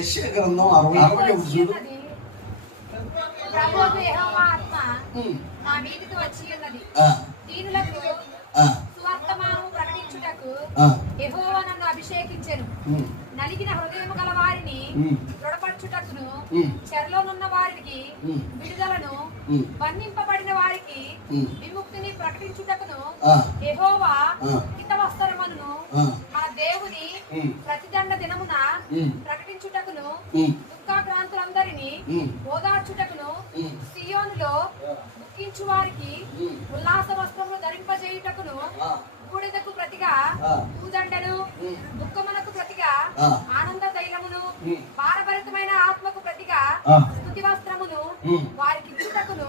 యెషయా గ్రంథం 60 చూడు. నా మీదికి వచ్చి ఉన్నది. దీనులకు సువర్తమానము ప్రకటించుటకు యెహోవా నన్ను అభిషేకించెను. నలిగిన హృదయము గల వారిని దృఢపరచుటకును, చెరలోనున్న వారికి విడుదలను, బంధింపబడిన వారికి విముక్తిని ప్రకటించుటకును యెహోవా హితవస్త్రములను మన దేవుని ప్రతిదండ దినమున ప్రకటించుటకును, దుఃఖాక్రాంతులందరినీ ఓదార్చుటకును, సియోనులో దుఃఖించు వారికి ఉల్లాస వస్త్రములు ధరింపజేయుటకును, బూడిదకు ప్రతిగా భూదండను, దుఃఖమునకు ప్రతిగా ఆనంద తైలమును, భారభరితమైన ఆత్మకు ప్రతిగా స్తుతి వస్త్రమును వారికి ఇచ్చుటకును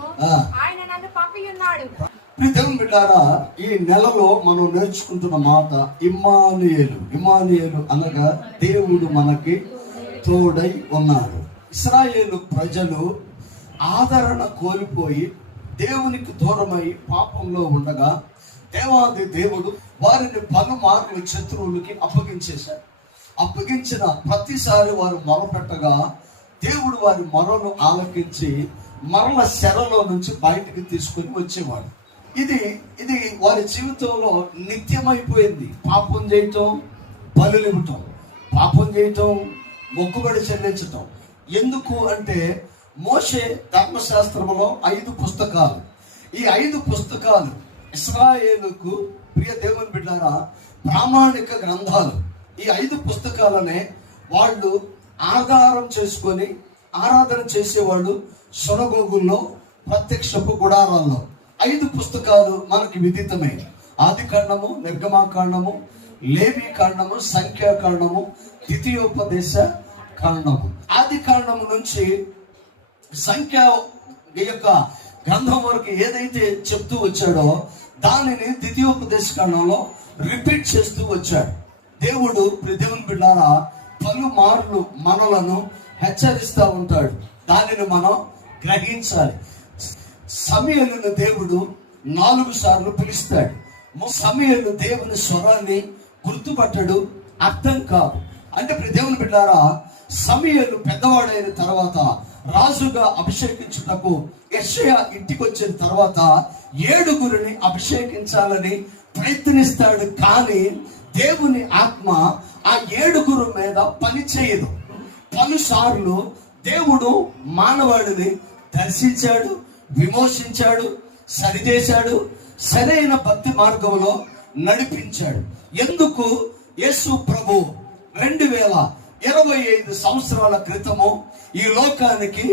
ఆయన నన్ను పంపియున్నాడు. దేవుని బిడ్డారా, ఈ నెలలో మనం నేర్చుకుంటున్న మాట ఇమ్మానుయేలు. ఇమ్మానుయేలు అనగా దేవుడు మనకి తోడై ఉన్నాడు. ఇశ్రాయేలు ప్రజలు ఆదరణ కోల్పోయి దేవునికి దూరమై పాపంలో ఉండగా దేవాది దేవుడు వారిని పలుమార్లు శత్రువులకి అప్పగించేశారు. అప్పగించిన ప్రతిసారి వారు మొరపెట్టగా దేవుడు వారి మొరను ఆలకించి మరల శరలో నుంచి బయటికి తీసుకొని వచ్చేవాడు. ఇది వారి జీవితంలో నిత్యమైపోయింది. పాపం చేయటం, బలులు ఇవ్వటం, పాపం చేయటం, మొక్కుబడి చెల్లించటం. ఎందుకు అంటే మోషే ధర్మశాస్త్రంలో 5 పుస్తకాలు. ఈ 5 పుస్తకాలు ఇశ్రాయేలుకు, ప్రియ దేవుని బిడ్డారా, ప్రామాణిక గ్రంథాలు. ఈ 5 పుస్తకాలనే వాళ్ళు ఆధారం చేసుకొని ఆరాధన చేసేవాళ్ళు సొనగోగుల్లో, ప్రత్యక్షపు గుడారాల్లో. 5 పుస్తకాలు మనకి విదితమే. ఆదికాండము, నిర్గమాకాండము, లేవి కాండము, సంఖ్యాకాండము, ద్వితీయోపదేశ కాండము. ఆదికాండము నుంచి సంఖ్య యొక్క గ్రంథం వరకు ఏదైతే చెప్తూ వచ్చాడో దానిని ద్వితీయోపదేశ కాండంలో రిపీట్ చేస్తూ వచ్చాడు. దేవుడు దేవుని బిడ్డారా పలుమార్లు మనలను హెచ్చరిస్తూ ఉంటాడు. దానిని మనం గ్రహించాలి. సమూయేలును దేవుడు 4 సార్లు పిలుస్తాడు. సమూయేలు దేవుని స్వరాన్ని గుర్తుపట్టడు, అర్థం కాదు. అంటే దేవుని బిడ్డారా, సమూయేలు పెద్దవాడైన తర్వాత రాజుగా అభిషేకించుటకు యెషయా ఇంటికి వచ్చిన తర్వాత 7 అభిషేకించాలని ప్రయత్నిస్తాడు. కానీ దేవుని ఆత్మ ఆ 7 మీద పని చేయదు. పలుసార్లు దేవుడు మానవాడిని దర్శించాడు, విమోచించాడు, సరిచేశాడు, సరైన భక్తి మార్గంలో నడిపించాడు. ఎందుకు? యేసు ప్రభు 2025 సంవత్సరాల క్రితము ఈ లోకానికి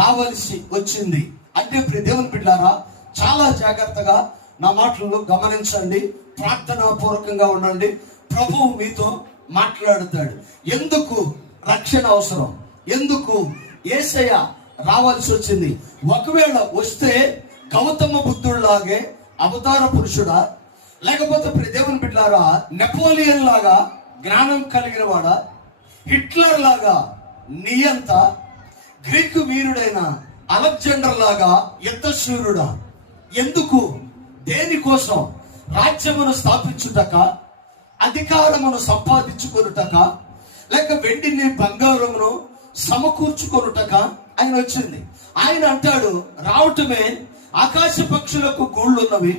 రావాల్సి వచ్చింది. అంటే దేవుని బిడ్డారా, చాలా జాగ్రత్తగా నా మాటలను గమనించండి, ప్రార్థనా పూర్వకంగా ఉండండి. ప్రభువు మీతో మాట్లాడుతాడు. ఎందుకు రక్షణ అవసరం? ఎందుకు యేసయ్య రావాల్సి వచ్చింది? ఒకవేళ వస్తే గౌతమ బుద్ధుడిలాగే అవతార పురుషుడా, లేకపోతే దేవుని బిడ్డారా నెపోలియన్ లాగా జ్ఞానం కలిగిన వాడా, హిట్లర్ లాగా నియంత, గ్రీకు వీరుడైన అలెగ్జాండర్ లాగా యుద్ధశూరుడా? ఎందుకు? దేనికోసం? రాజ్యమును స్థాపించుటక, అధికారమును సంపాదించుకొనుటక, లేక వెండిని బంగారమును సమకూర్చుకొనుటక ఆయన వచ్చింది. ఆయన అంటాడు, రావటమే ఆకాశ పక్షులకు గూళ్ళున్నవి,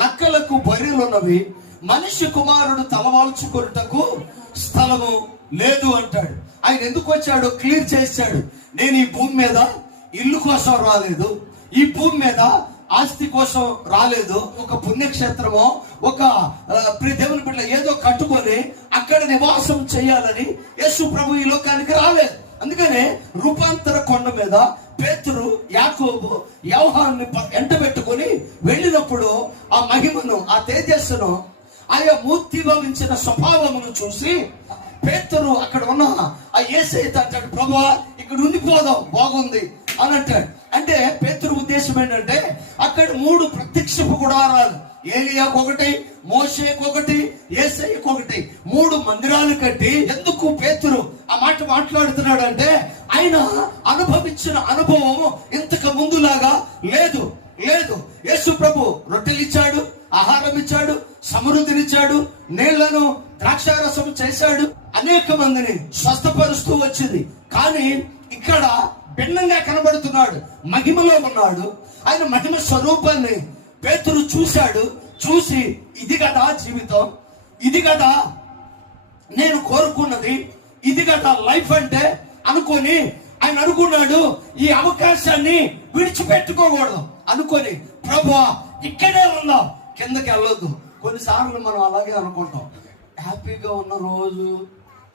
నక్కలకు బర్రెలున్నవి, మనిషి కుమారుడు తలవాల్చుకొనుటకు స్థలము లేదు అంటాడు. ఆయన ఎందుకు వచ్చాడు క్లియర్ చేశాడు. నేను ఈ భూమి మీద ఇల్లు కోసం రాలేదు, ఈ భూమి మీద ఆస్తి కోసం రాలేదు, ఒక పుణ్యక్షేత్రమో ఒక దేవుని బిడ్డ ఏదో కట్టుకొని అక్కడ నివాసం చేయాలని యేసు ప్రభు ఈ లోకానికి రాలేదు. అందుకనే రూపాంతర కొండ మీద పేతురు, యాకోబు, యోహాను ఎంటబెట్టుకొని వెళ్ళినప్పుడు ఆ మహిమను, ఆ తేజస్సును, ఆయా మూర్తిభవించిన స్వభావమును చూసి పేతురు అక్కడ ఉన్న ఆ యేసయ్యతో అంటాడు, ప్రభువా ఇక్కడ ఉండిపోదాం, బాగుంది అని అంటాడు. అంటే పేతురు ఉద్దేశం ఏంటంటే అక్కడ 3 ప్రత్యక్షపు గుడారాలు, ఏలియాకు ఒకటి, మోషేకు ఒకటి, యేసయ్యకు ఒకటి, 3 మందిరాలు కట్టి. ఎందుకు పేతురు ఆ మాట మాట్లాడుతున్నాడు అంటే ఆయన అనుభవించిన అనుభవం ఇంతకు ముందులాగా లేదు. యేసు ప్రభు రొట్టెలు ఇచ్చాడు, ఆహారం ఇచ్చాడు, సమృద్ధినిచ్చాడు, నీళ్లను ద్రాక్షారసం చేశాడు, అనేక మందిని స్వస్థపరుస్తూ వచ్చింది. కానీ ఇక్కడ భిన్నంగా కనబడుతున్నాడు, మహిమలో ఉన్నాడు. ఆయన మహిమ స్వరూపాన్ని పేతురు చూశాడు. చూసి ఇది కదా జీవితం, ఇది కదా నేను కోరుకున్నది, ఇది కదా లైఫ్ అంటే అనుకొని ఆయన అనుకున్నాడు, ఈ అవకాశాన్ని విడిచిపెట్టుకోకూడదు అనుకొని, ప్రభువా ఇక్కడే ఉందాం, కిందకి వెళ్ళొద్దు. కొన్నిసార్లు మనం అలాగే అనుకుంటాం, హ్యాపీగా ఉన్న రోజు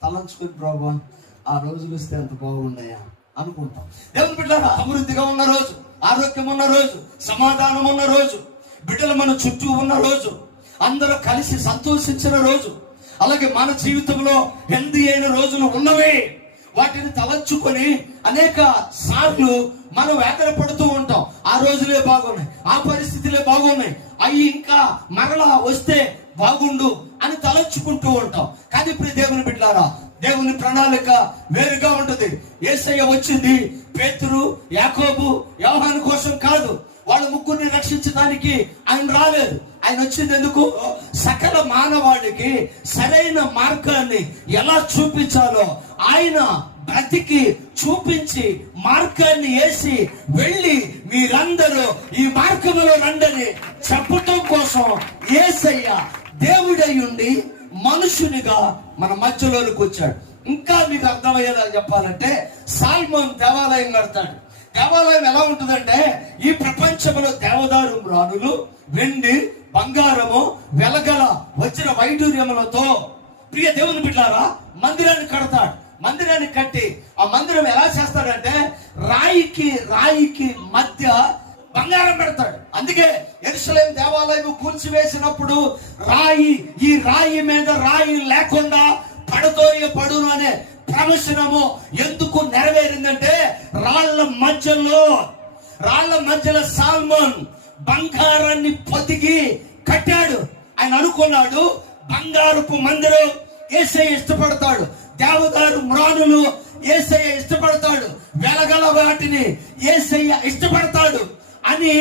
తలంచుకొని ప్రభువా ఆ రోజులు వస్తే ఎంత బాగున్నాయా అనుకుంటాం. దేవుని బిడ్డలారా, అభివృద్ధిగా ఉన్న రోజు, ఆరోగ్యం ఉన్న రోజు, సమాధానం ఉన్న రోజు, బిడ్డలు మన చుట్టూ ఉన్న రోజు, అందరూ కలిసి సంతోషించిన రోజు, అలాగే మన జీవితంలో హెల్దీ అయిన రోజులు ఉన్నవే. వాటిని తలంచుకొని అనేక సార్లు మనం వేదన పడుతూ ఉంటాం. ఆ రోజులే బాగున్నాయి, ఆ పరిస్థితులే బాగున్నాయి, అవి ఇంకా మరలా వస్తే బాగుండు అని తలంచుకుంటూ ఉంటాం. కానీ ఇప్పుడు దేవుని బిడ్డలారా, దేవుని ప్రణాళిక వేరుగా ఉంటుంది. యేసయ్య వచ్చింది పేతురు, యాకోబు, యోహాను కోసం కాదు. వాళ్ళ ముగ్గురిని రక్షించడానికి ఆయన రాలేదు. ఆయన వచ్చింది ఎందుకు? సకల మానవాళికి సరైన మార్గాన్ని ఎలా చూపించాలో ఆయన బ్రతికి చూపించి మార్గాన్ని వేసి వెళ్ళి మీరందరూ ఈ మార్గంలో రండని చెప్పటం కోసం యేసయ్య దేవుడై ఉండి మనుషునిగా మన మధ్యలోకి వచ్చాడు. ఇంకా మీకు అర్థమయ్యేలా చెప్పాలంటే, సాల్మోన్ దేవాలయం కడతాడు. దేవాలయం ఎలా ఉంటుందంటే, ఈ ప్రపంచంలో దేవదారు రాణులు, వెండి, బంగారము, వెలగల వచ్చిన వైడూర్యములతో ప్రియ దేవుని బిడ్డలారా మందిరాన్ని కడతాడు. మందిరాన్ని కట్టి ఆ మందిరం ఎలా చేస్తాడంటే, రాయికి మధ్య బంగారం పెడతాడు. అందుకే యెరూషలేము దేవాలయం కూల్చివేసినప్పుడు ఈ రాయి మీద రాయి లేకుండా పడును అనే ప్రవచనము ఎందుకు నెరవేరిందంటే, రాళ్ల మధ్యలో సాల్మోన్ బంగారాన్ని పొదిగి కట్టాడు. ఆయన అనుకున్నాడు, బంగారపు మందిరం యేసయ్య ఇష్టపడతాడు, దేవదారు మ్రాణులు యేసయ్య ఇష్టపడతాడు, వెలగల వాటిని యేసయ్య ఇష్టపడతాడు అని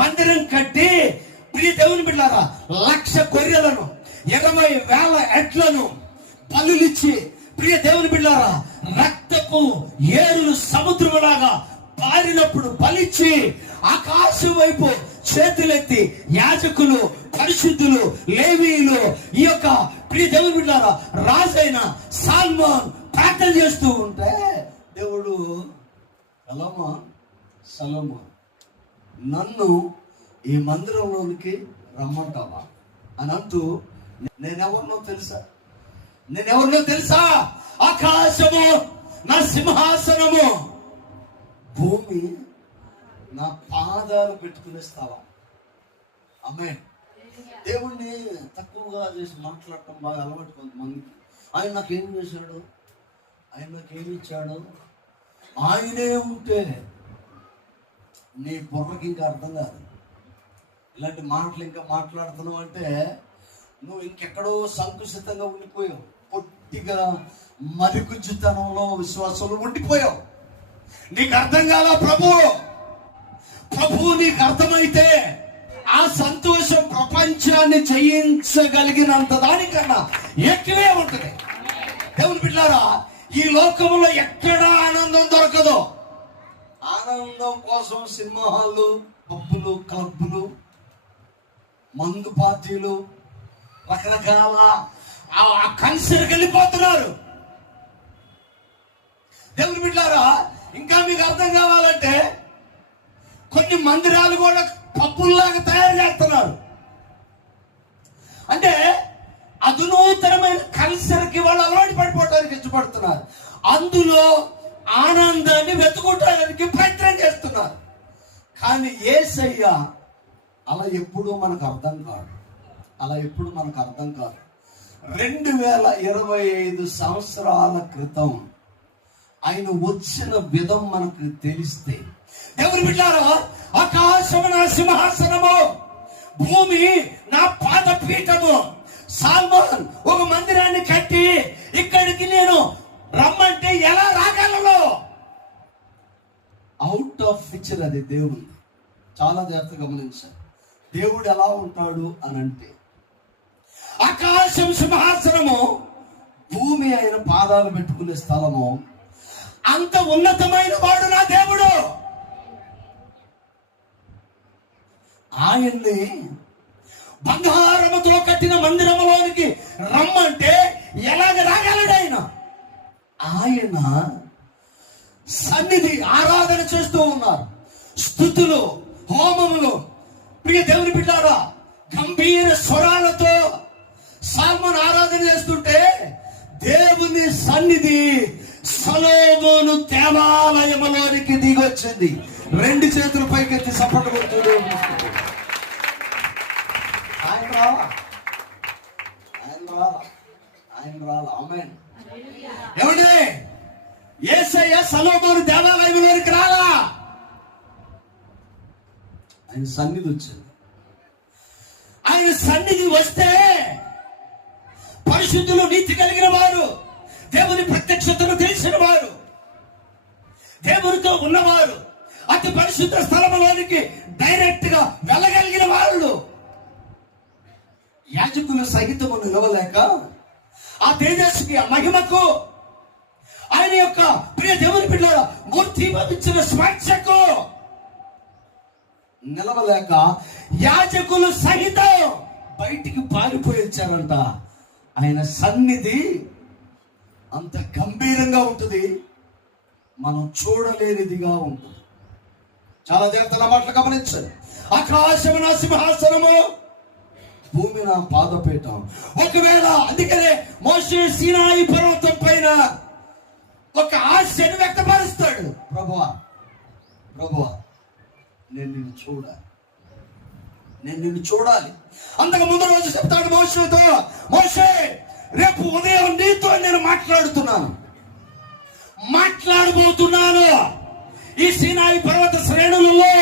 మందిరం కట్టి, ప్రియ దేవుని బిడ్డలారా 1,00,000 గొర్రెలను 20,000 ఎడ్లను బలులిచ్చి, ప్రియ దేవుని బిడ్డలారా రక్తపు ఏరులు సముద్రములాగా పారినప్పుడు బలిచ్చి ఆకాశం వైపు చేతులెత్తి యాజకులు, పరిశుద్ధులు, లేవీయులు, ఈ యొక్క ప్రియ దేవుని బిడ్డలారా రాజైన సాల్మోన్ ప్రార్థన చేస్తూ ఉంటే, దేవుడు సలోమోన్ నన్ను ఈ మందిరంలోనికి రమ్మంటావా అని అంటూ, నేనెవరినో తెలుసా? ఆకాశము నా సింహాసనము, భూమి నా పాదాలు పెట్టుకునేస్తావా? ఆమేన్. దేవుణ్ణి తక్కువగా చేసి మాట్లాడటం బాగా అలవాటు కొంతమందికి. ఆయన నాకేం చేశాడు, ఆయన నాకేమి ఇచ్చాడు, ఆయనే ఉంటే నీ బుర్రకి ఇంకా అర్థం కాదు. ఇలాంటి మాటలు ఇంకా మాట్లాడుతున్నావు అంటే నువ్వు ఇంకెక్కడో సంకుచితంగా ఉండిపోయావు, పొట్టిగా మరిగుజ్జుతనంలో విశ్వాసంలో ఉండిపోయావు. నీకు అర్థం కాల ప్రభు నీకు అర్థమైతే ఆ సంతోషం ప్రపంచాన్ని జయించగలిగినంత దానికన్నా ఎక్కువే ఉంటుంది. దేవుని బిడ్డలారా, ఈ లోకంలో ఎక్కడా ఆనందం దొరకదు. ఆనందం కోసం సినిమా హాళ్ళు, పబ్బులు, క్లబ్బులు, మందు పార్టీలు, రకరకాల కన్సర్కి వెళ్ళిపోతున్నారు. దేవుని బిడ్డలారా, ఇంకా మీకు అర్థం కావాలంటే కొన్ని మందిరాలు కూడా పబ్బుల్లాగా తయారు చేస్తున్నారు. అంటే అధునూతనమైన కల్చర్కి వాళ్ళు అలవాటు పడిపోవడానికి ఇష్టపడుతున్నారు. అందులో ఆనందాన్ని వెతుకోవడానికి ప్రయత్నం చేస్తున్నారు. కానీ యేసయ్య అలా ఎప్పుడూ మనకు అర్థం కాదు. 2025 సంవత్సరాల క్రితం ఆయన వచ్చిన విధం మనకు తెలిస్తే, ఎవరు బిడ్డారా, ఆకాశము నా సింహాసనము, భూమి నా పాదపీఠము. సాల్మోన్ ఒక మందిరాన్ని కట్టి ఇక్కడికి నేను రమ్మంటే ఎలా రాగలను? అవుట్ ఆఫ్ పిక్చర్ అది దేవుడు. చాలా జాగ్రత్తగా గమనించాలి. దేవుడు ఎలా ఉంటాడు అని అంటే, ఆకాశం సింహాసనము, భూమి ఆయన పాదాలు పెట్టుకునే స్థలము. అంత ఉన్నతమైన వాడు నా దేవుడు. ఆయన్ని బంగారముతో కట్టిన మందిరములోనికి రమ్మంటే ఎలాగ రాగలడు? ఆయన సన్నిధి ఆరాధన చేస్తూ ఉన్నారు. స్తుతులు, హోమములు. ప్రియ దేవుని బిడ్డారా, గంభీర స్వరాలతో సాల్మోను ఆరాధన చేస్తుంటే దేవుని సన్నిధి సొలొమోను దేవాలయములోనికి దిగొచ్చింది. 2 చేతులు పైకెత్తి సపోర్ట్ కొడుతూ ఆయన రాలా. ఆమేన్. ఏమండి, యేసయ్య సొలొమోను దేవాలయంలోనికి రాలా, ఆయన సన్నిధి వచ్చింది. ఆయన సన్నిధి వస్తే పరిశుద్ధులు, నీతి కలిగిన వారు, దేవుని ప్రత్యక్షతను తెలిసిన వారు, దేవునితో ఉన్నవారు అతి పరిశుద్ధ స్థలములోనికి డైరెక్ట్ గా వెళ్ళగలిగిన వాళ్ళు, యాజకులు సహితము నిలవలేక ఆ తేజస్సుకి, ఆ మహిమకు, ఆయన యొక్క ప్రియ దేవుని బిడ్డల మూర్తి ఇచ్చిన స్వేచ్ఛకు నిలవలేక యాజకులు సహితం బయటికి పారిపోయి వచ్చారంట. ఆయన సన్నిధి అంత గంభీరంగా ఉంటుంది, మనం చూడలేనిదిగా ఉంటుంది. చాలా జాగ్రత్తగా మాటలు గమనించండి. ఆకాశము నా సింహాసనము, భూమి నా పాదపీఠం. ఒకవేళ అందుకనే మోషే సీనాయి పర్వతం పైన ఒక ఆశను వ్యక్తపరుస్తాడు. ప్రభువా, నేను నిన్ను చూడాలి. అంతకు ముందు రోజు చెప్తాడు మోషేతో, మోషే, రేపు ఉదయం నీతో నేను మాట్లాడబోతున్నాను. ఈ సీనాయి పర్వత శ్రేణులలో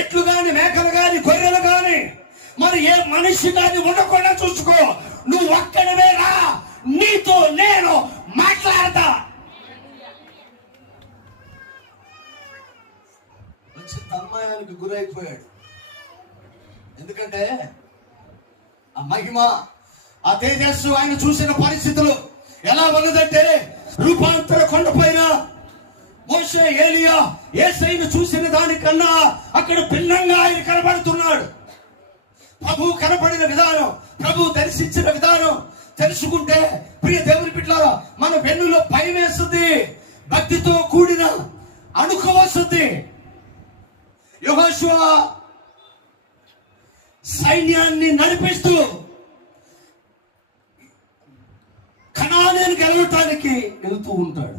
ఎట్లు గాని, మేకలు గాని, గొర్రెలు గాని, మరి ఏ మనిషి గాని ఉండకుండా చూసుకో. నువ్వు ఒక్కడవే రా, నీతో నేను మాట్లాడతా. వచ్చి తన్మయానికి గురైపోయాడు. ఎందుకంటే ఆ మహిమ, ఆ తేజస్సు, ఆయన చూసిన పరిస్థితులు ఎలా ఉన్నదంటే, రూపాంతర కొండపైన మోషే, ఏలియా యేసయ్యను చూసిన దానికన్నా అక్కడ భిన్నంగా ఆయన కనబడుతున్నాడు. ప్రభు కనపడిన విధానం, ప్రభు దర్శించిన విధానం తెలుసుకుంటే ప్రియ దేవుని బిడ్డలారా, మన వెన్నులో భయం వేస్తుంది, భక్తితో కూడిన అణుకు వస్తుంది. యెహోషువ సైన్యాన్ని నడిపిస్తూ కనానుని గెలవటానికి వెళుతూ ఉంటాడు.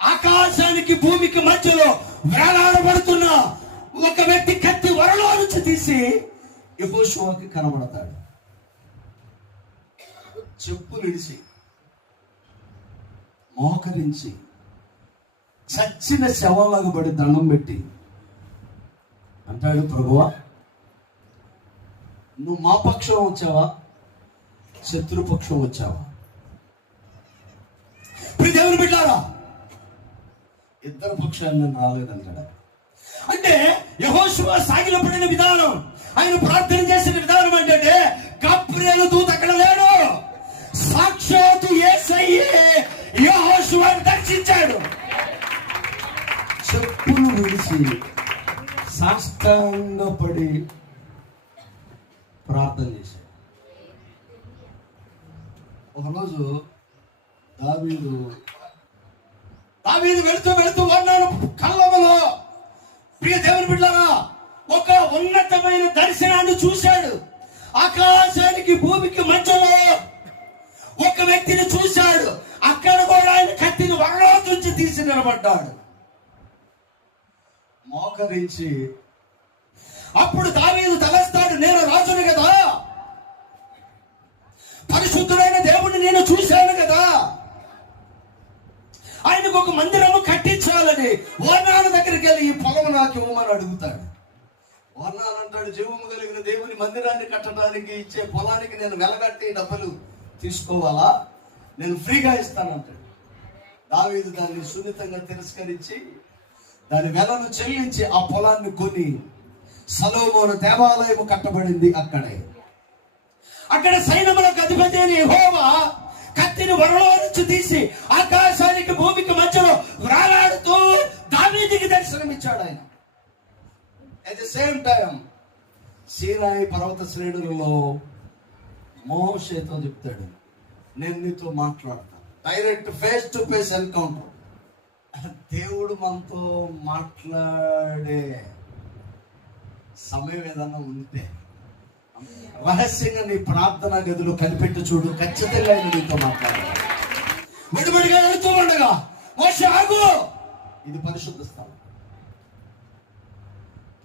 ఆకాశానికి భూమికి మధ్యలో వేలాడబడుతున్న ఒక వ్యక్తి కత్తి వరలో నుంచి తీసి యెహోషువకి కనబడతాడు. చెప్పులిడిచి మోకరించి చచ్చిన శవంలాగా పడి దండం పెట్టి అంటాడు, ప్రభువా, నువ్వు మా పక్షం వచ్చావా, శత్రుపక్షం వచ్చావా? దేవుని బిడ్డారా, ఇద్దరు పక్షాన్ని నేను రాలేదంటాడు. అంటే యెహోషువ సాగిలపడిన విధానం, ఆయన ప్రార్థన చేసిన విధానం ఏంటంటే, గబ్రియలు దూత అక్కడ లేడు, సాక్షాత్తు యేసయ్యే యెహోషువను దర్శించాడు. చెప్పులు విడిచి సాష్టాంగపడి ప్రార్థన చేశాడు. ఒకరోజు దావీదు వెళుతూ ఉన్నాను కళ్ళములో. ప్రియ దేవుని బిడ్డలారా, ఒక ఉన్నతమైన దర్శనాన్ని చూశాడు. ఆకాశానికి భూమికి మధ్యలో ఒక వ్యక్తిని చూశాడు. అక్కడ కూడా ఆయన కత్తిని వరలో నుంచి తీసి నిలబడ్డాడు, మోకరించి. అప్పుడు దావీదు తలస్తాడు, నేను రాజుని కదా, పరిశుద్ధుడైన దేవుడిని నేను చూశాను కదా, ఆయనకు ఒక మందిరము కట్టించాలని వర్ణాల దగ్గరికి వెళ్ళి ఈ పొలం నాకు ఇవ్వమని అడుగుతాడు. వర్ణాలు అంటాడు, జీవము కలిగిన దేవుని మందిరాన్ని కట్టడానికి ఇచ్చే పొలానికి నేను వెలగట్టి డబ్బులు తీసుకోవాలా, నేను ఫ్రీగా ఇస్తానంటాడు. దావీదు దాన్ని సున్నితంగా తిరస్కరించి దాని వెలను చెల్లించి ఆ పొలాన్ని కొని సొలొమోను దేవాలయం కట్టబడింది అక్కడే. అక్కడ సైన్యములకు అధిపతి అయిన యెహోవా కత్తిని వరలో నుంచి తీసి ఆకాశానికి భూమికి మధ్యలో వ్రాలాడుతూ దావీదుకి దర్శనమిచ్చాడు. ఆయన అట్ ది సేమ్ టైం సీనాయి పర్వత శ్రేణులలో మోషేతో చెప్తాడు, నేను నీతో మాట్లాడతాను. Direct face to face encounter. దేవుడు మనతో మాట్లాడే సమయం ఏదన్నా ఉంటే రహస్యంగా నీ ప్రార్థనా గదిలో కనిపెట్టి చూడు, ఖచ్చితంగా ఆయన నీతో మాట్లాడాలి. విడివిడిగా వెళుతూ ఉండగా మోషే ఆగు, ఇది పరిశుద్ధ స్థలం.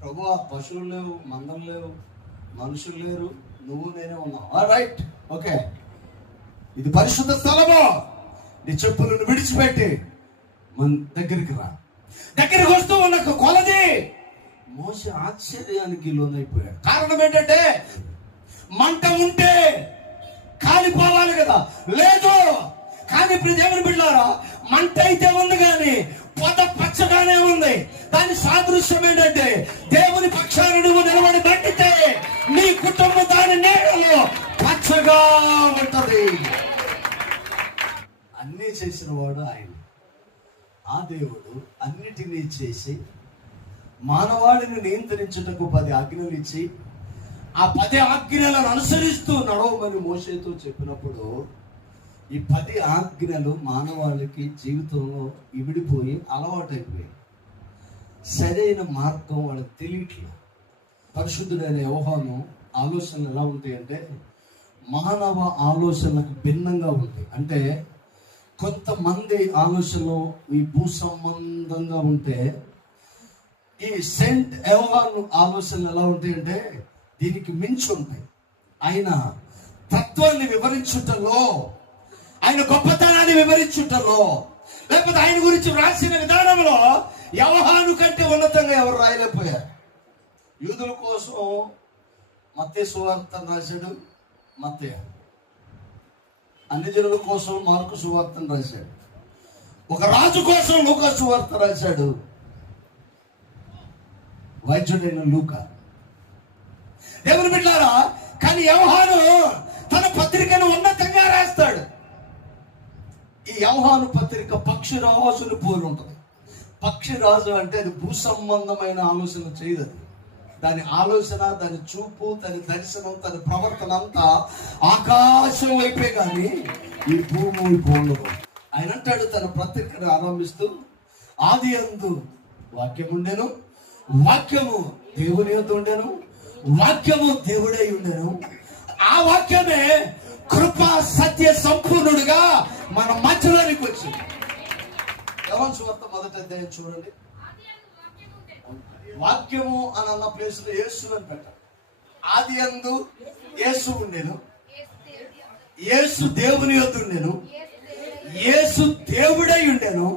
ప్రభువా, పశువులు లేవు, మందం లేవు, మనుషులు లేరు, నువ్వు నేనే ఉన్నావు. రైట్, ఓకే, ఇది పరిశుద్ధ స్థలము. నీ చెప్పులను విడిచిపెట్టి మన దగ్గరికి రా. దగ్గరికి వస్తూ ఉన్న కొలది మోషే ఆశ్చర్యానికి లోనైపోయాడు. కారణం ఏంటంటే మంట ఉంటే కాలిపోవాలి కదా, లేదు. కానీ ఇప్పుడు దేవుని బిడ్డలారా, మంట అయితే ఉంది కానీ పొద పచ్చగానే ఉంది. దాని సాదృశ్యం ఏంటంటే దేవుని పక్షాన నువ్వు నిలబడి మండితే నీ కుటుంబం దాని నీడలో పచ్చగా ఉంటది. అన్నీ చేసిన వాడు ఆయన. ఆ దేవుడు అన్నిటినీ చేసి మానవాళిని నియంత్రించుటకు 10 ఆజ్ఞలు ఇచ్చి ఆ 10 ఆజ్ఞలను అనుసరిస్తూ నడవమని మోషేతో చెప్పినప్పుడు ఈ 10 ఆజ్ఞలు మానవాళికి జీవితంలో ఇవిడిపోయి అలవాటైపోయాయి. సరైన మార్గం వాళ్ళకి తెలియట్లేదు. పరిశుద్ధుడైన యోహాను ఆలోచనలు ఎలా ఉంటాయంటే మానవ ఆలోచనలకు భిన్నంగా ఉంటాయి. అంటే కొంతమంది ఆలోచనలు ఈ భూ సంబంధంగా ఉంటే, ఈ సెయింట్ యోహాను ఆలోచనలు ఎలా ఉంటాయంటే దీనికి మించి ఉంటాయి. ఆయన తత్వాన్ని వివరించుటలో, ఆయన గొప్పతనాన్ని వివరించుటలో, లేకపోతే ఆయన గురించి వ్రాసిన విధానంలో యోహాను కంటే ఉన్నతంగా ఎవరు రాయలేకపోయారు. యూదుల కోసం మత్తయి సువార్తను రాశాడు మత్తయి, అన్ని జనుల కోసం మార్కు సువార్తను రాశాడు, ఒక రాజు కోసం లూకా సువార్త రాశాడు వైద్యుడైన లూకా. దేవుని బిడ్డలారా, కానీ యోహాను తన పత్రికను ఉన్నతంగా రాస్తాడు. ఈ యోహాను పత్రిక పక్షిరాజును పోలి ఉంటుంది. పక్షిరాజు అంటే అది భూ సంబంధమైన ఆలోచన చేయదు. దాని ఆలోచన, దాని చూపు, దాని దర్శనం, దాని ప్రవర్తన అంతా ఆకాశం వైపే కానీ ఈ భూమి వైపు ఉండదు. ఆయన అంటాడు తన పత్రికను ఆరంభిస్తూ, ఆది యందు వాక్యం ఉండెను, వాక్యము దేవుని యొద్ద ఉండెను, వాక్యము దేవుడై ఉండెను, ఆ వాక్యమే కృపా సత్య సంపూర్ణుడుగా మన మధ్యలోనికి వచ్చింది. యోహాను సువార్త 1వ అధ్యాయం చూడండి. వాక్యము అని అన్న ప్లేస్ లో యేసు అని పెట్టారు. ఆది యందు యేసు ఉండెను, యేసు దేవుని యొద్ద ఉండెను, యేసు దేవుడై ఉండెను.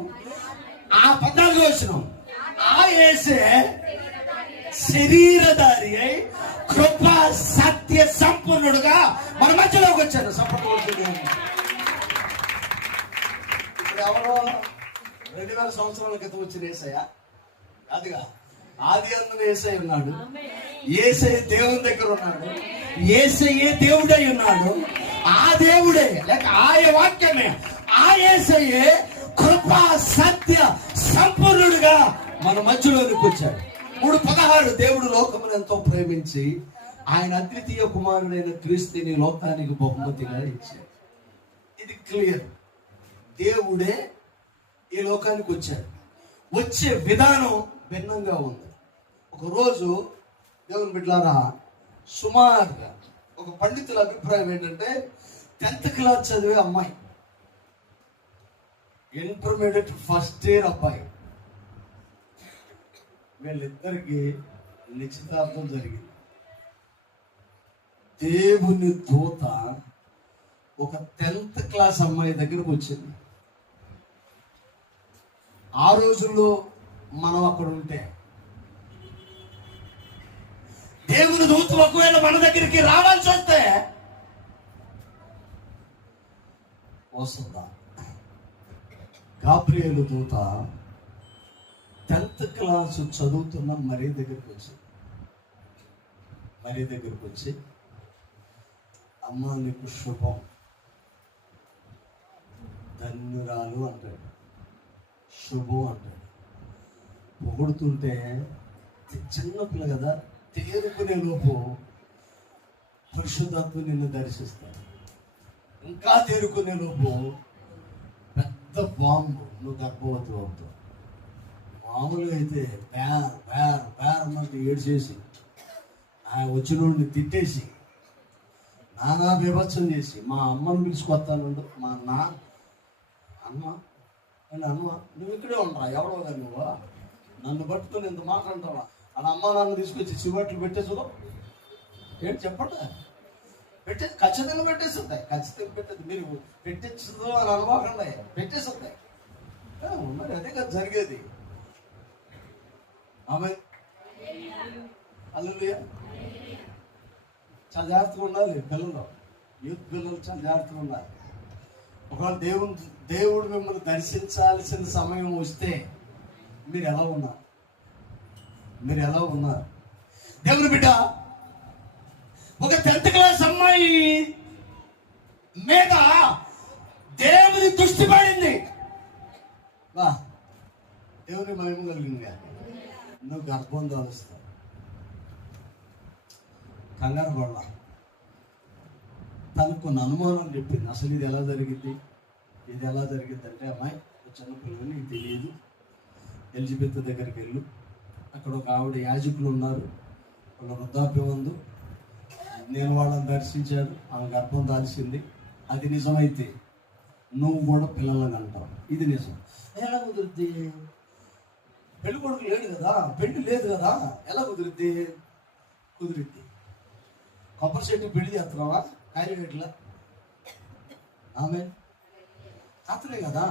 ఆ 14వ వచనం, ఆ యేసే శరీరధారి అయి కృపా సత్య సంపూర్ణుడుగా మన మధ్యలోకి వచ్చాడు. ఇప్పుడు ఎవరో 2000 సంవత్సరాల క్రితం వచ్చిన యేసయ్య అదిగా. ఆది యందు యేసయ్య ఉన్నాడు, యేసయ్య దేవుని దగ్గర ఉన్నాడు, యేసయ్యే దేవుడై ఉన్నాడు. ఆ దేవుడే లేక ఆయన వాక్యమే, ఆ యేసయ్యే కృపా సత్య సంపూర్ణుడుగా మన మధ్యలోనికి వచ్చాడు. 3:16 దేవుడు లోకమును ఎంతో ప్రేమించి ఆయన అద్వితీయ కుమారుడైన క్రీస్తుని లోకానికి బహుమతిగా ఇచ్చాడు. ఇది క్లియర్. దేవుడే ఈ లోకానికి వచ్చాడు. వచ్చే విధానం భిన్నంగా ఉంది. ఒకరోజు దేవుని బిడ్డలారా, సుమారుగా ఒక పండితుల అభిప్రాయం ఏంటంటే 10th క్లాస్ చదివే అమ్మాయి, ఇంటర్మీడియట్ ఫస్ట్ ఇయర్ అబ్బాయి, వీళ్ళిద్దరికి నిశ్చితార్థం జరిగింది. దేవుని దూత ఒక 10th క్లాస్ అమ్మాయి దగ్గరకు వచ్చింది. ఆ రోజుల్లో మనం అక్కడ ఉంటే దేవుని దూత ఒకవేళ మన దగ్గరికి రావాల్సి వస్తే వస్తుందా? గాబ్రియేలు దూత 10th క్లాస్ చదువుతున్న మరీ దగ్గరికి వచ్చింది. మరి దగ్గరకు వచ్చి, అమ్మ నీకు శుభం, ధన్యురాలు అంటాడు, శుభం అంటాడు. పొగుడుతుంటే చిన్నపిల్ల కదా, తేరుకునే లోపు పరిశుద్ధాత్మ నిన్ను దర్శిస్తాడు. ఇంకా తేరుకునే లోపు పెద్ద బాంబు, నువ్వు గర్భవతి అవుతావు. మామూలుగా అయితే బేరమంటే ఏడ్చేసి, వచ్చిన వాడిని తిట్టేసి, నానా బీభత్సం చేసి, మా అమ్మను పిలుచుకొస్తాను, మా అమ్మ నువ్వు ఇక్కడే ఉండరా, ఎవడో కానీ నువ్వు నన్ను పట్టుకుని ఎంత మాట అంటావా? అలా అమ్మ నాన్న తీసుకొచ్చి చివట్లు పెట్టేసుకో, ఏంటి చెప్పండి, ఖచ్చితంగా పెట్టేస్తుంటాయి, ఖచ్చితంగా పెట్టేది. మీరు పెట్టించదు అని అనుకోకుండా పెట్టేస్తుంటాయి. మరి అదే కదా జరిగేది. ఆమె హల్లెలూయా. చాలా జాగ్రత్తగా ఉండాలి పిల్లలు, యూత్ పిల్లలు చాలా జాగ్రత్తగా ఉండాలి. ఒకవేళ దేవుడు మిమ్మల్ని దర్శించాల్సిన సమయం వస్తే మీరు ఎలా ఉన్నారు? దేవుని బిడ్డ, ఒక 10th క్లాస్ అమ్మాయి మీద దేవుని దృష్టి పడింది. వా, దేవుని మహిమ కలిగింది. నువ్వు గర్భం దాలుస్తావు, కంగారు పడలా. తనకు కొన్ని అనుమానాలు చెప్పింది. అసలు ఇది ఎలా జరిగింది అంటే, అమ్మాయి చిన్నపిల్లని నీకు తెలియదు, ఎలిజబెత్ దగ్గరికి వెళ్ళు, అక్కడ ఒక ఆవిడ యాజకులు ఉన్నారు, వాళ్ళ వృద్ధాప్యం ఉంది, నేను వాళ్ళని దర్శించాను, ఆమె గర్భం దాల్చింది. అది నిజమైతే నువ్వు కూడా పిల్లలని అంటావు. ఇది నిజం. ఎలా కుదురుద్ది? పెళ్లి కొడుకు లేడు కదా, పెళ్లి లేదు కదా, ఎలా కుదిరిద్ది? కొబ్బరి చెట్టు పెళ్లి చేస్తున్నావా? కాయగట్లా ఆమె కాతనే కదా,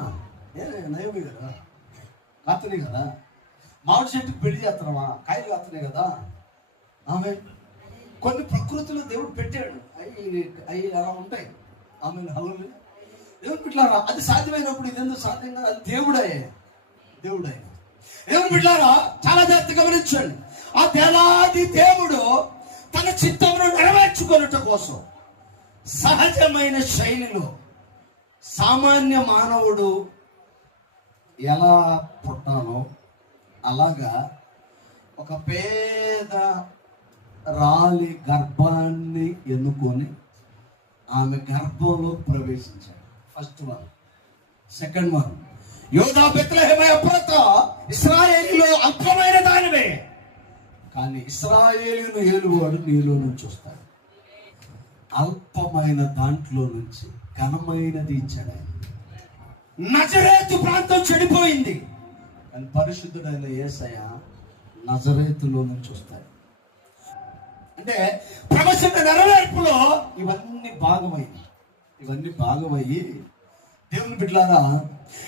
నయమే కదా, కాతనే కదా. మామిడి చెట్టుకు పెళ్లి చేస్తున్నావా? కాయలు కాతనే కదా. ఆమె కొన్ని ప్రకృతిలో దేవుడు పెట్టాడు, అవి అలా ఉంటాయి. ఆమె హల్లు దేవుడు బిడ్డలారా, అది సాధ్యమైనప్పుడు ఇది ఎందుకు సాధ్యం కాదు? అది దేవుడే. దేవుడు బిడ్డలారా, చాలా జాగ్రత్తగా గమనించండి. ఆ దేవాది దేవుడు తన చిత్తమును నెరవేర్చుకున్నట కోసం సహజమైన శైలిలో సామాన్య మానవుడు ఎలా పుట్టాలో అలాగా ఒక పేద రాలి గర్భాన్ని ఎన్నుకొని ఆమె గర్భంలో ప్రవేశించాడు. First one. సెకండ్ వన్, యోధా బెత్లెహేమ ఎఫ్రాతా, ఇశ్రాయేలులో అల్పమైన దానివే, కానీ ఇశ్రాయేలును ఏలువాడు నీలో నుంచి వస్తాడు. అల్పమైన దాంట్లో నుంచి ఘనమైనది ఇచ్చాడు ఆయన. నజరేతు ప్రాంతం చెడిపోయింది, కానీ పరిశుద్ధుడైన యేసయ్య నజరేతులో నుంచి వస్తాడు. అంటే ప్రవచన నెరవేర్పులో ఇవన్నీ భాగమయ్యి దేవుని బిడ్డలారా,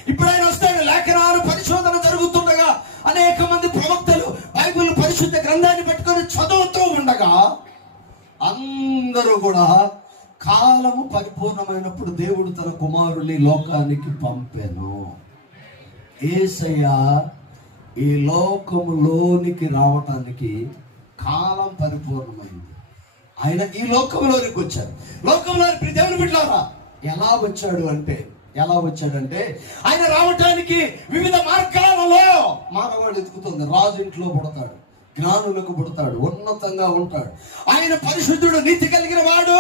ఇప్పుడు ఆయన వస్తాడు. లేఖనాలు పరిశోధన జరుగుతుండగా అనేక మంది ప్రవక్తలు బైబిల్ పరిశుద్ధ గ్రంథాన్ని పెట్టుకొని చదువుతూ ఉండగా అందరూ కూడా కాలము పరిపూర్ణమైనప్పుడు దేవుడు తన కుమారుని లోకానికి పంపెను. యేసయ్య ఈ లోకములోనికి రావటానికి కాలం పరిపూర్ణమైంది. ఆయన ఈ లోకంలోనికి వచ్చాడు. లోకంలోనికి దేవుని బిడ్డలారా ఎలా వచ్చాడంటే ఆయన రావటానికి వివిధ మార్గాలలో మానవాడు ఎదుగుతుంది. రాజు ఇంట్లో పుడతాడు, జ్ఞానులకు పుడతాడు, ఉన్నతంగా ఉంటాడు. ఆయన పరిశుద్ధుడు, నీతి కలిగిన వాడు,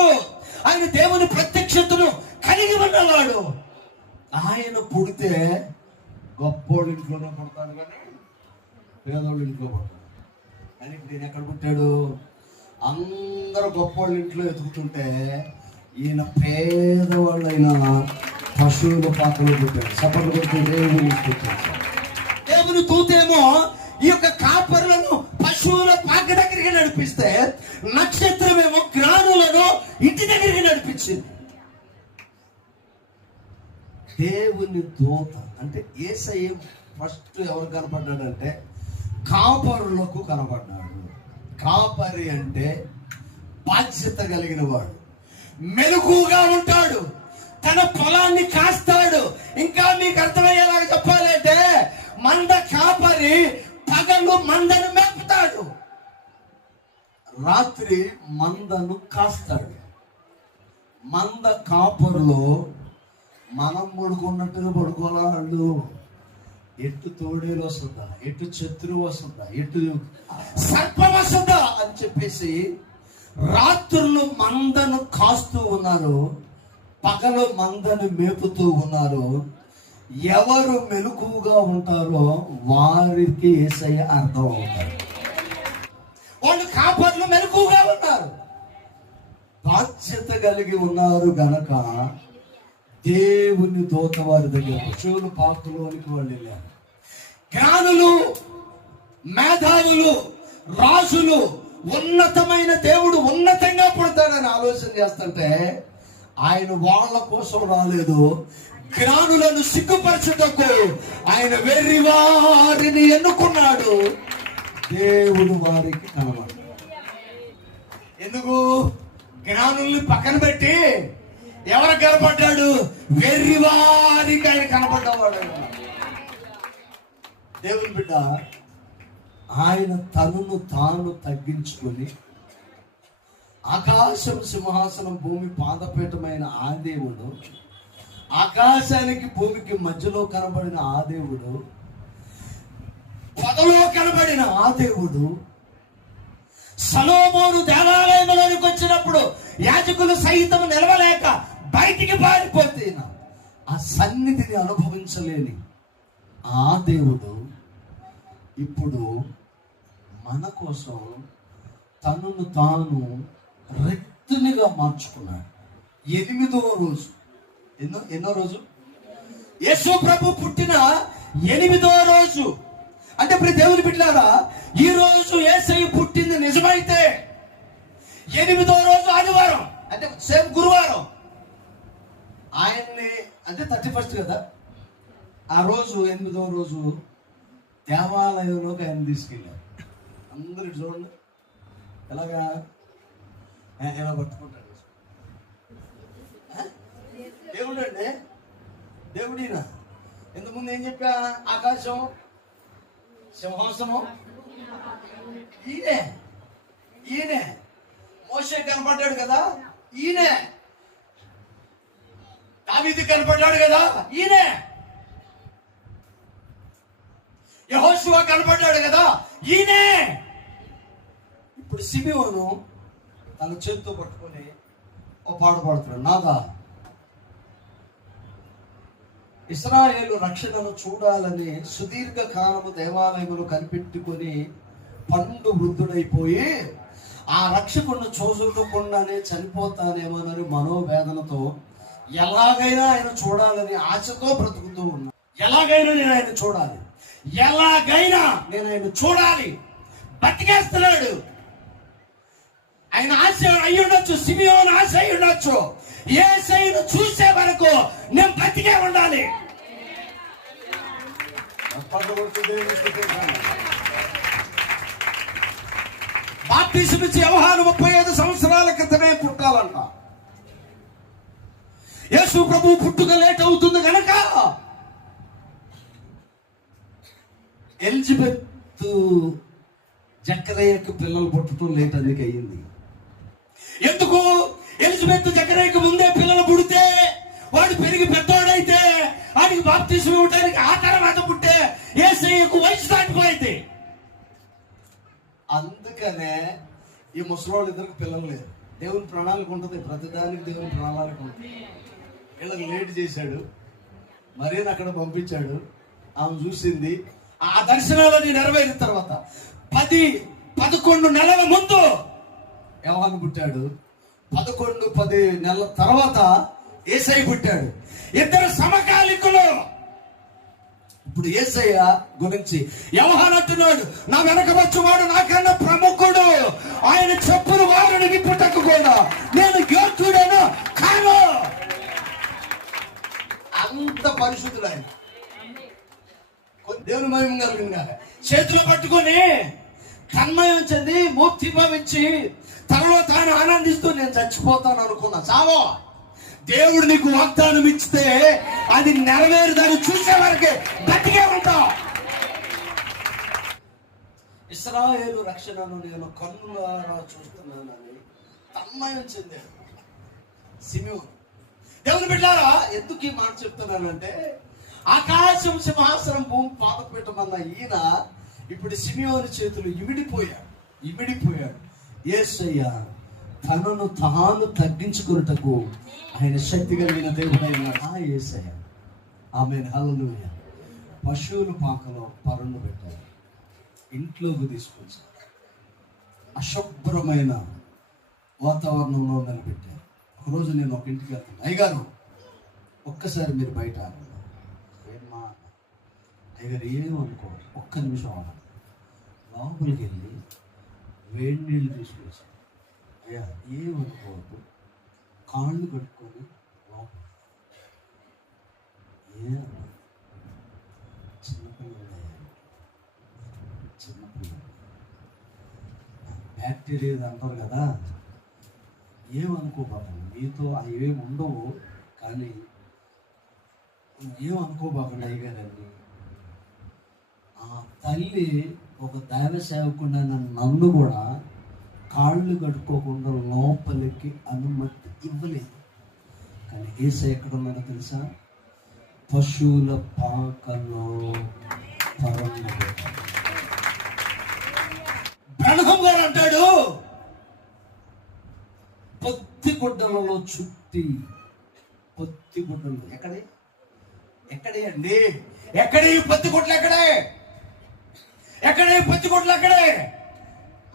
ఆయన దేవుని ప్రత్యక్షతను కలిగి ఉన్నవాడు. ఆయన పుడితే గొప్పోళ్ళ ఇంట్లోనే పుడతాడు, కానీ పేదోళ్ళ ఇంట్లో పుడతాడు. కానీ ఇప్పుడు ఈయన ఎక్కడ పుట్టాడు? అందరూ గొప్పోళ్ళ ఇంట్లో ఎదుగుతుంటే ఈయన పేదవాళ్ళైన పశువుల పాకలో పుట్టాడు. సపర్లు కొడుతూ దేవుని దూతేమో ఈ యొక్క కాపరులను పశువుల పాక దగ్గరికి నడిపిస్తే, నక్షత్రమేమో జ్ఞానులను ఇంటి దగ్గరికి నడిపించింది. దేవుని దూత అంటే యేసయ్య ఫస్ట్ ఎవరు కనపడ్డాడంటే కాపరులకు కనపడ్డాడు. కాపరి అంటే బాధ్యత కలిగిన వాడు, మెలకుగా ఉంటాడు, తన పొలాన్ని కాస్తాడు. ఇంకా మీకు అర్థమయ్యేలాగా చెప్పాలంటే మంద కాపరి పగలు మందను మేపుతాడు, రాత్రి మందను కాస్తాడు. మంద కాపరులో మనం పడుకున్నట్టుగా పడుకోవాలా? వాళ్ళు ఎటు తోడేలు వస్తుందా, ఎటు శత్రువు వస్తుందా, ఎటు సర్పం వస్తుందా అని చెప్పేసి రాత్రులు మందను కాస్తూ ఉన్నారు, పగలు మందను మేపుతూ ఉన్నారు. ఎవరు మెలకువగా ఉంటారో వారికి యేసయ్య అర్థం అవుతారు. వాళ్ళు కాపర్లు మెలకువగా ఉన్నారు, బాధ్యత కలిగి ఉన్నారు గనక దేవుని దూత వారి దగ్గర చెవులు పాకులోనికి వాళ్ళు వెళ్ళారు. జ్ఞానులు, మేధావులు, రాజులు, ఉన్నతమైన దేవుడు ఉన్నతంగా పుడతాడని ఆలోచన చేస్తుంటే ఆయన వాళ్ళ కోసం రాలేదు, జ్ఞానులను సిగ్గుపరచుటకు ఆయన వెర్రి వారిని ఎన్నుకున్నాడు. దేవుడు వారికి కనబడు. ఎందుకు? జ్ఞానుల్ని పక్కన పెట్టి ఎవరికి కనపడ్డాడు? వెర్రి వారికి ఆయన కనపడ్డవాడు. దేవుని బిడ్డ ఆయన తనను తాను తగ్గించుకొని ఆకాశం సింహాసనం భూమి పాదపీఠమైన ఆ దేవుడు, ఆకాశానికి భూమికి మధ్యలో కనబడిన ఆ దేవుడు, పొదలో కనబడిన ఆ దేవుడు, సొలొమోను దేవాలయంలోనికి వచ్చినప్పుడు యాజకులు సైతం నిలవలేక బయటికి పారిపోతే ఆ సన్నిధిని అనుభవించలేని ఆ దేవుడు ఇప్పుడు మన కోసం తనను తాను రెత్తునిగా మార్చుకున్నాడు. 8వ రోజు, ఎన్నో రోజు? యేసు ప్రభు పుట్టిన 8వ రోజు. అంటే ఇప్పుడు దేవుని బిడ్డలారా, ఈ రోజు యేసయ్య పుట్టింది నిజమైతే 8వ రోజు ఆదివారం, అంటే సేమ్ గురువారం, ఆయన్ని అంటే 31st కదా, ఆ రోజు 8వ రోజు దేవాలయంలోకి ఆయన తీసుకెళ్ళారు. అందరూ చూడండి ఎలాగా, ఎలా పట్టుకుంటాడు దేవుడు అండి. దేవుడినా ఇంతకుముందు ఏం చెప్పా? ఆకాశం సింహాసనం, ఈయనే మోషే కనపడ్డాడు కదా, ఈయనే దావీదు కనపడ్డాడు కదా, ఈయనే యెహోషువ కనపడ్డాడు కదా, ఈయనే. ఇప్పుడు సిమియోను తన చేతితో పట్టుకొని ఓ పాట పాడుతున్నాడు. నాదా ఇశ్రాయేలు రక్షణను చూడాలని సుదీర్ఘ కాలము దేవాలయములు కనిపెట్టుకొని పండు వృద్ధుడైపోయి ఆ రక్షకుడిని చూడకుండానే చనిపోతానేమోనని మనోవేదనతో ఎలాగైనా ఆయన చూడాలని ఆశతో బ్రతుకుతూ ఉన్నా. ఎలాగైనా నేను ఆయన చూడాలి, ఎలాగైనా నేను ఆయన చూడాలి, బతికేస్తున్నాడు. ఆయన ఆశ అయి ఉండొచ్చు, సిమియోను ఆశ అయి ఉండొచ్చు. యేసయ్యను చూసే వరకు నేను బతికే ఉండాలి. బాప్టిజం ఇచ్చి యోహాను 35 సంవత్సరాల క్రితమే పుట్టాలంట. యేసు ప్రభు పుట్టుక లేట్ అవుతుంది కనుక ఎలిజబెత్ జకరియకు పిల్లలు పుట్టడం లేట్ అందుకు అయ్యింది. ఎందుకు? ఎలిజబెత్ జకరియకు ముందే పిల్లలు పుడితే వాడు పెరిగి పెద్దవాడైతే వాడికి బాప్తిజం ఇవ్వడానికి ఆ తర్వాత పుట్టే యేసయ్యకు వయసు దాటిపోయింది. అందుకనే ఈ ముసలోళ్ళు ఇద్దరికి పిల్లలు లేరు. దేవుని ప్రణాళిక ఉంటుంది, ప్రతిదానికి దేవుని ప్రణాళిక ఉంటుంది. వీళ్ళకి లేట్ చేశాడు, మరీని అక్కడ పంపించాడు. ఆమె చూసింది. ఆ దర్శనాలని నెరవేరిన తర్వాత 10-11 నెలల ముందు యోహాను పుట్టాడు. 11-10 నెలల తర్వాత యేసయ్య పుట్టాడు. ఇద్దరు సమకాలికులు. ఇప్పుడు యేసయ్య గురించి యోహాను అంటున్నాడు, నా వెనక వచ్చేవాడు నాకన్నా ప్రముఖుడు, ఆయన చెప్పులు వారిని విప్పుటకు కూడా నేను యోగ్యుడను కాను. అంత పరిశుద్ధుడు ఆయన. దేవుని మహిమ కలిగింది. చేతిలో పట్టుకొని తన్మయం చెంది మూర్తి భావించి తనలో తాను ఆనందిస్తూ నేను చచ్చిపోతాను అనుకున్నా. చావో, దేవుడు నీకు వాగ్దానం ఇచ్చితే అది నెరవేరుదని చూసే వరకే బతికే ఉంటావు. ఇశ్రాయేలు రక్షణను నేను కన్నులారా చూస్తున్నానని తన్మయం చెందాడు సిమియోను. దేవుని బిడ్డలారా, ఎందుకు ఈ మాట చెప్తున్నానంటే, ఆకాశం సింహాసనం భూమి పాదపీఠం అన్న ఈయన ఇప్పుడు సిమియోను చేతులు ఇమిడిపోయాడు. యేసయ్య తనను తాను తగ్గించుకున్నటకు ఆయన శక్తి కలిగిన దేవుడు అయినాడు. యేసయ్య ఆమేన్, హల్లెలూయా. పశువుల పాకలో పరుండు పెట్టారు, ఇంట్లోకి తీసుకొచ్చారు, అశుభ్రమైన వాతావరణంలో నిలబెట్టారు. ఒకరోజు నేను ఒక ఇంటికి వెళ్తాను, అయ్యగారు ఒక్కసారి మీరు బయట ఏమ్మా అయ్యగారు ఏమనుకో, ఒక్క నిమిషం అవ్వాలి. లోపలికి వెళ్ళి వేడి నీళ్ళు తీసుకొచ్చాను. అయ్యా ఏమనుకోవద్దు, కాళ్ళు కట్టుకొని లోపల. చిన్నపిల్లలు బ్యాక్టీరియా అంటారు కదా, ఏమనుకో పాపం, మీతో అవేమి ఉండవు, కానీ ఏమనుకోబాకండి అయ్యగారండి. ఆ తల్లి ఒక దైవ సేవకుండా నన్ను కూడా కాళ్ళు కట్టుకోకుండా లోపలికి అనుమతి ఇవ్వలేదు. కానీ యేసయ్య ఎక్కడ ఉన్నాడో తెలుసా? పశువుల పాకలో పరుండు. బ్రహ్మం గారు అంటాడు, పొత్తి గుడ్డలలో చుట్టి, పొత్తి గుడ్డలు ఎక్కడే అండి? ఎక్కడే పొత్తి గుడ్డలు? ఎక్కడే పొత్తి గుడ్డలు?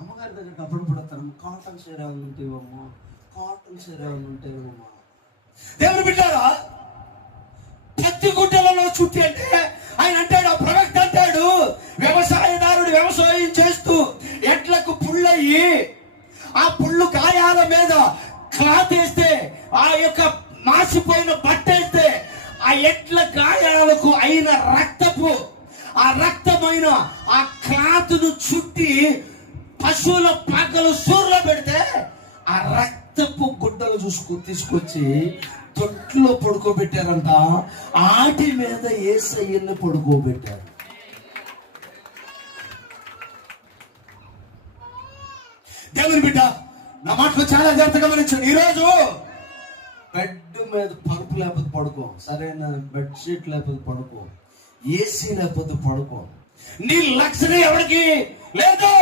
అమ్మగారి దగ్గర అప్పుడు పడతారు, కాటన్ శరీరాలు ఉంటాయేమో, దేవుని బిడ్డారా, పత్తి గుడ్డలలో చుట్టి అంటే ఆయన అంటాడు, ఆ ప్రవక్త అంటాడు, వ్యవసాయదారుడు వ్యవసాయం చేస్తూ ఎట్లకు పుళ్ళయ్యి ఆ పుళ్ళు గాయాల మీద క్లాత్ వేస్తే, ఆ యొక్క మాసిపోయిన బట్ట వేస్తే, ఆ ఎట్ల గాయాలకు అయిన ఆ రక్తమైన ఆ క్లాత్ను చుట్టి పశువుల పాకలు సూర్లో పెడితే ఆ రక్తపు గుడ్డలు తీసుకొచ్చి తొట్లో పడుకోబెట్టారంట. ఆటి మీద యేసయ్యను పడుకోబెట్టారు. దేవుని బిడ్డ, నా మాటలు చాలా జాగ్రత్తగా గమనించండి. ఈరోజు బెడ్ మీద పరుపు లేకపోతే పడుకో, సరైన బెడ్షీట్ లేకపోతే పడుకో, ఏసీ లేకపోతే పడుకో, నీ లక్ష్యం ఎవరికి లేదు.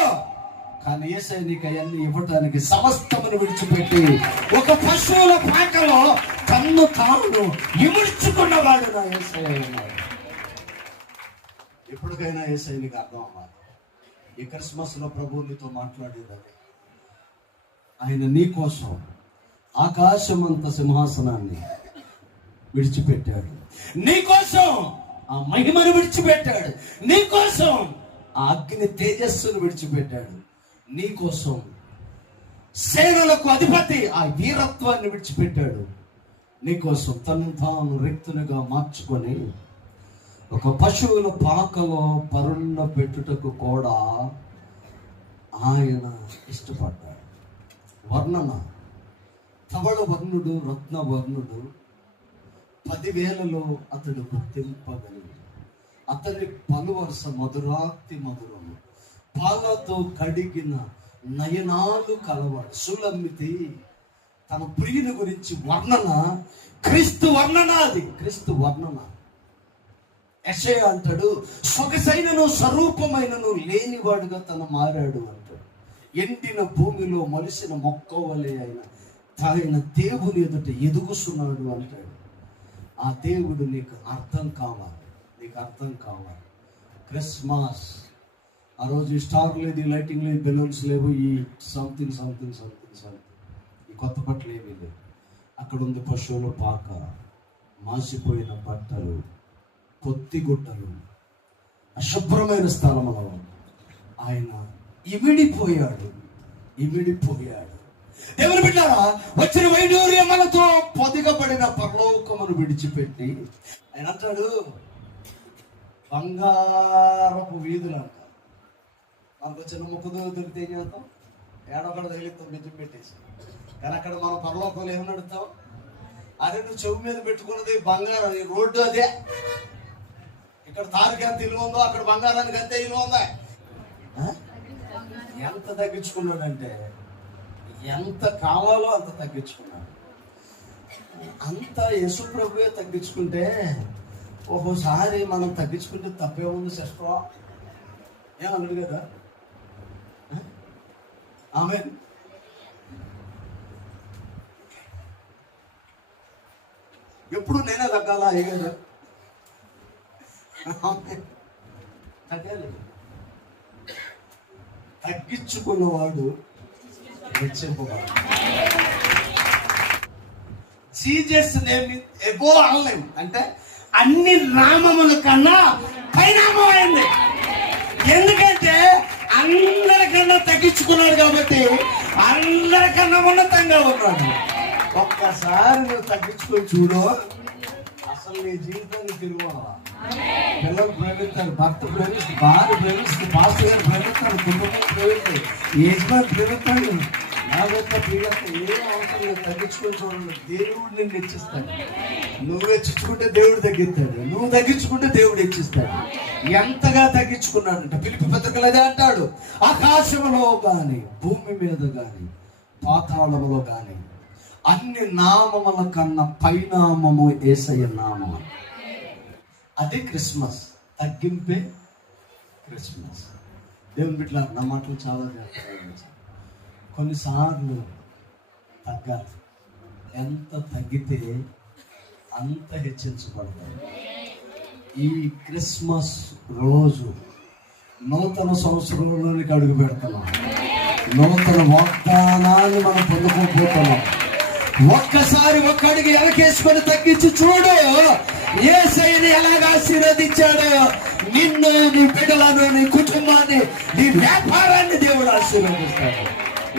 కానీ యేసయ్య నీకు అవన్నీ ఇవ్వటానికి సమస్తమును విడిచిపెట్టి ఒక పశువుల పాకలో తన్ను తాను ఇముడ్చుకున్నవాడు నా యేసయ్య ఉన్నాడు. ఎప్పటికైనా యేసయ్య నీకు అర్థం అవ్వాలి. ఈ క్రిస్మస్ లో ప్రభువు నీతో మాట్లాడేదని, ఆయన నీ కోసం ఆకాశమంత సింహాసనాన్ని విడిచిపెట్టాడు, నీ కోసం ఆ మహిమను విడిచిపెట్టాడు, నీ కోసం ఆ అగ్ని తేజస్సును విడిచిపెట్టాడు, నీ కోసం సేనలకు అధిపతి ఆ వీరత్వాన్ని విడిచిపెట్టాడు, నీ కోసం తను తాను రిక్తునిగా మార్చుకొని ఒక పశువుల పాకలో పరుండ పెట్టుటకు కూడా ఆయన ఇష్టపడ్డాడు. వర్ణన, ధవళ వర్ణుడు, రత్న వర్ణుడు, 10,000లో అతడు గుర్తింపగలిగి, అతని పలువరుస మధురాతి మధురము, పాలతో కడిగిన నయనాలు కలవాడు. సులమ్మితి తన ప్రియుని గురించి వర్ణన, క్రీస్తు వర్ణన, అది క్రీస్తు వర్ణన. యెషయా అంటాడు, సొగసైనను స్వరూపమైనను లేనివాడుగా తను మారాడు అంటాడు. ఎండిన భూమిలో మొలిసిన మొక్కవలే ఆయన దేవుని ఎదుట ఎదుగుస్తున్నాడు అంటాడు. ఆ దేవుడు నీకు అర్థం కావాలి. క్రిస్మస్ ఆ రోజు స్టార్ లేదు, లైటింగ్ లేదు, బెలూన్స్ లేవు, ఈ సంథింగ్ ఈ కొత్త బట్టలు ఏమీ లేవు. అక్కడ ఉంది పశువుల పాక, మాసిపోయిన బట్టలు, పొత్తి గుడ్డలు, అశుభ్రమైన స్థలంలో ఆయన ఇమిడిపోయాడు. దేవుని బిడ్డారా, వచ్చిన వైడూర్యములతో పొదిగబడిన పరలోకమును విడిచిపెట్టి ఆయన అంటాడు, బంగారపు వీధులు అంట. మనకు చిన్న ముక్కుదు దొరికితే ఏం చేస్తాం? ఏడొకడ తగిలిస్తాం, మెజ్జు పెట్టేసి. కానీ అక్కడ మనం పరలోకంలో ఏమని అడుగుతాం? అదే నువ్వు చెవు మీద పెట్టుకున్నది బంగారం, ఈ రోడ్డు అదే. ఇక్కడ తారుకి ఎంత ఇల్లు ఉందో అక్కడ బంగారానికి అంతే ఇల్లు ఉందా? ఎంత తగ్గించుకున్నాడంటే ఎంత కావాలో అంత తగ్గించుకున్నాడు. అంత యేసు ప్రభువే తగ్గించుకుంటే ఒక్కోసారి మనం తగ్గించుకుంటే తప్పేముంది సిస్టర్ ఏమన్నాడు కదా. ఆమె ఎప్పుడు నేనే తగ్గాలా అయ్యారు తగ్గాలి. తగ్గించుకున్నవాడు హెచ్చింపబడు. జీసస్ నేమ్ ఎబో అనలేం అంటే అన్ని నామముల కన్నా పైనామం అయింది. ఎందుకంటే అందరికన్నా తగ్గించుకున్నాడు కాబట్టి అందరికన్నా ఉన్నతంగా ఉన్నాడు. ఒక్కసారి నువ్వు తగ్గించుకొని చూడు, అసలు నీ జీవితాన్ని తిరుగువా. పిల్లలు ప్రేమిస్తారు, భర్త ప్రేమిస్తుంది, భార్య ప్రేమిస్తుంది, పాస్టర్ గారు ప్రేమిస్తాడు, కుటుంబం ప్రేమిస్తాడు, యజమాని ప్రేమిస్తాడు. నాగొక్క పీడక ఏం అవసరం లేదు. తగ్గించుకొని చూడండి, దేవుడు నిన్ను హెచ్చిస్తాడు. నువ్వు హెచ్చించుకుంటే దేవుడు తగ్గిస్తాడు, నువ్వు తగ్గించుకుంటే దేవుడు హెచ్చిస్తాడు. ఎంతగా తగ్గించుకున్నాడంట ఫిలిప్పీ పత్రికలో అదే అంటాడు, ఆకాశంలో గాని భూమి మీద గాని పాతాళములో గాని అన్ని నామముల కన్నా పైనామము యేసయ్య నామం. అది క్రిస్మస్, తగ్గింపే క్రిస్మస్. దేవుని బిడ్డల నా మాటలు చాలా జాగ్రత్తగా కొన్నిసార్లు తగ్గాలి. ఎంత తగ్గితే అంత హెచ్చించబడతాయి. ఈ క్రిస్మస్ రోజు నూతన సంవత్సరంలోనికి అడుగు పెడుతున్నాం. నూతన వాగ్దానాన్ని మనం పొందుకోబోతున్నాం. ఒక్కసారి ఒక్క అడుగు వెనకేసుకొని తగ్గించి చూడు, యేసయ్యని ఎలాగ ఆశీర్వదించాడో నిన్ను, నీ బిడ్డలను, నీ కుటుంబాన్ని, నీ వ్యాపారాన్ని దేవుడు ఆశీర్వదిస్తాడు.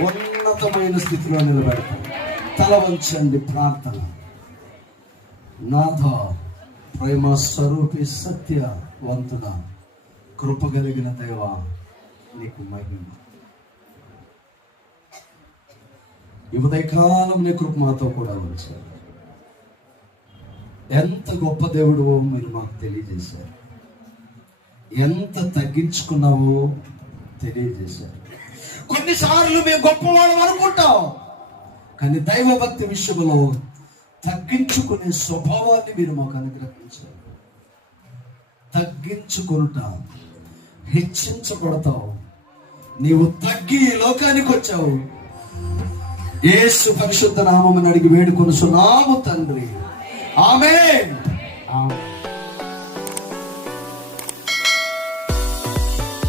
ఉన్నతమైన స్థితిలో నిలబెడతాడు. తల వంచండి, ప్రార్థన. నాథ, ప్రేమ స్వరూపి, సత్యవంతుడ, కృప కలిగిన దేవా, నీకు మహిమ. ఈ ఉదయకాలం నీ కృప మాతో కూడా ఉంచారు. ఎంత గొప్ప దేవుడువో మీరు మాకు తెలియజేశారు. ఎంత తగ్గించుకున్నావో తెలియజేశారు. కొన్నిసార్లు మేము గొప్పవాళ్ళం అనుకుంటాం, కానీ దైవభక్తి విషయంలో తగ్గించుకునే స్వభావాన్ని మీరు మాకు అనుగ్రహించారు. తగ్గించుకొనుట, హెచ్చించబడతావు. నీవు తగ్గి ఈ లోకానికి వచ్చావు. యేసు పరిశుద్ధ నామమును అడిగి వేడుకొనుచున్నాము తండ్రి, ఆమేన్.